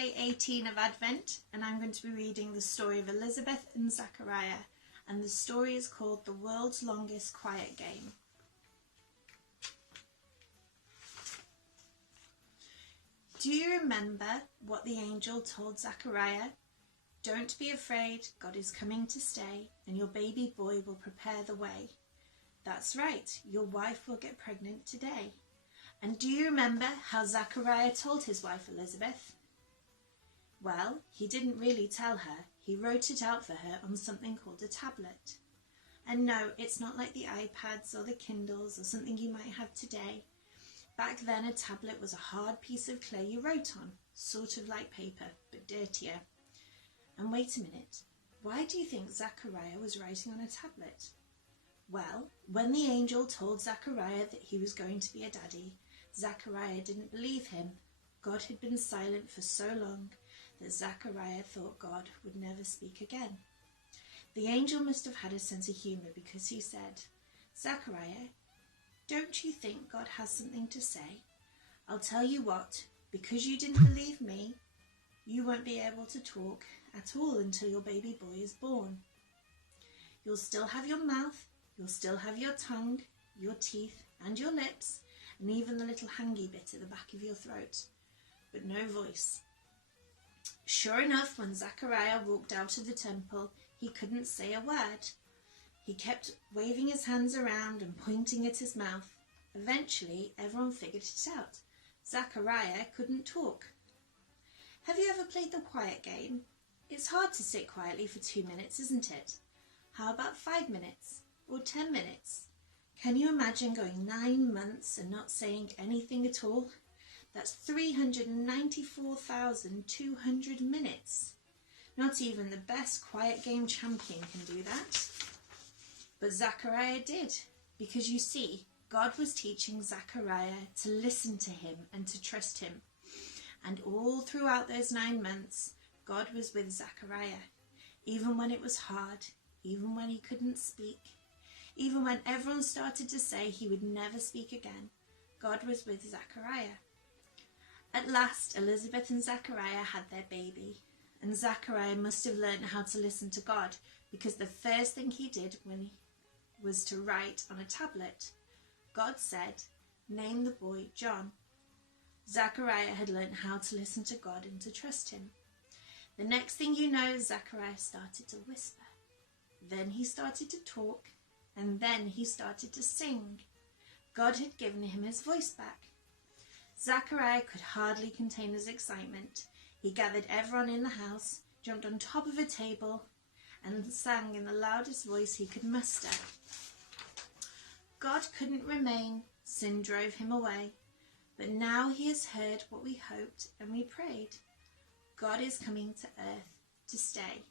day 18 of Advent, and I'm going to be reading the story of Elizabeth and Zechariah, and the story is called The World's Longest Quiet Game. Do you remember what the angel told Zechariah? Don't be afraid, God is coming to stay, and your baby boy will prepare the way. That's right, your wife will get pregnant today. And do you remember how Zechariah told his wife Elizabeth? Well, he didn't really tell her. He wrote it out for her on something called a tablet. And no, it's not like the iPads or the Kindles or something you might have today. Back then, a tablet was a hard piece of clay you wrote on, sort of like paper, but dirtier. And wait a minute, why do you think Zechariah was writing on a tablet? Well, when the angel told Zechariah that he was going to be a daddy, Zechariah didn't believe him. God had been silent for so long that Zechariah thought God would never speak again. The angel must have had a sense of humour because he said, Zechariah, don't you think God has something to say? I'll tell you what, because you didn't believe me, you won't be able to talk at all until your baby boy is born. You'll still have your mouth, you'll still have your tongue, your teeth and your lips, and even the little hangy bit at the back of your throat, but no voice. Sure enough, when Zechariah walked out of the temple, he couldn't say a word. He kept waving his hands around and pointing at his mouth. Eventually, everyone figured it out. Zechariah couldn't talk. Have you ever played the quiet game? It's hard to sit quietly for 2 minutes, isn't it? How about 5 minutes or 10 minutes? Can you imagine going 9 months and not saying anything at all? That's 394,200 minutes. Not even the best quiet game champion can do that. But Zechariah did, because you see, God was teaching Zechariah to listen to him and to trust him. And all throughout those 9 months, God was with Zechariah, even when it was hard, even when he couldn't speak, even when everyone started to say he would never speak again. God was with Zechariah. At last, Elizabeth and Zechariah had their baby, and Zechariah must have learned how to listen to God, because the first thing he did was to write on a tablet. God said, name the boy John. Zechariah had learned how to listen to God and to trust him. The next thing you know, Zechariah started to whisper. Then he started to talk, and then he started to sing. God had given him his voice back. Zechariah could hardly contain his excitement. He gathered everyone in the house, jumped on top of a table, and sang in the loudest voice he could muster. God couldn't remain, sin drove him away. But now he has heard what we hoped and we prayed. God is coming to earth to stay.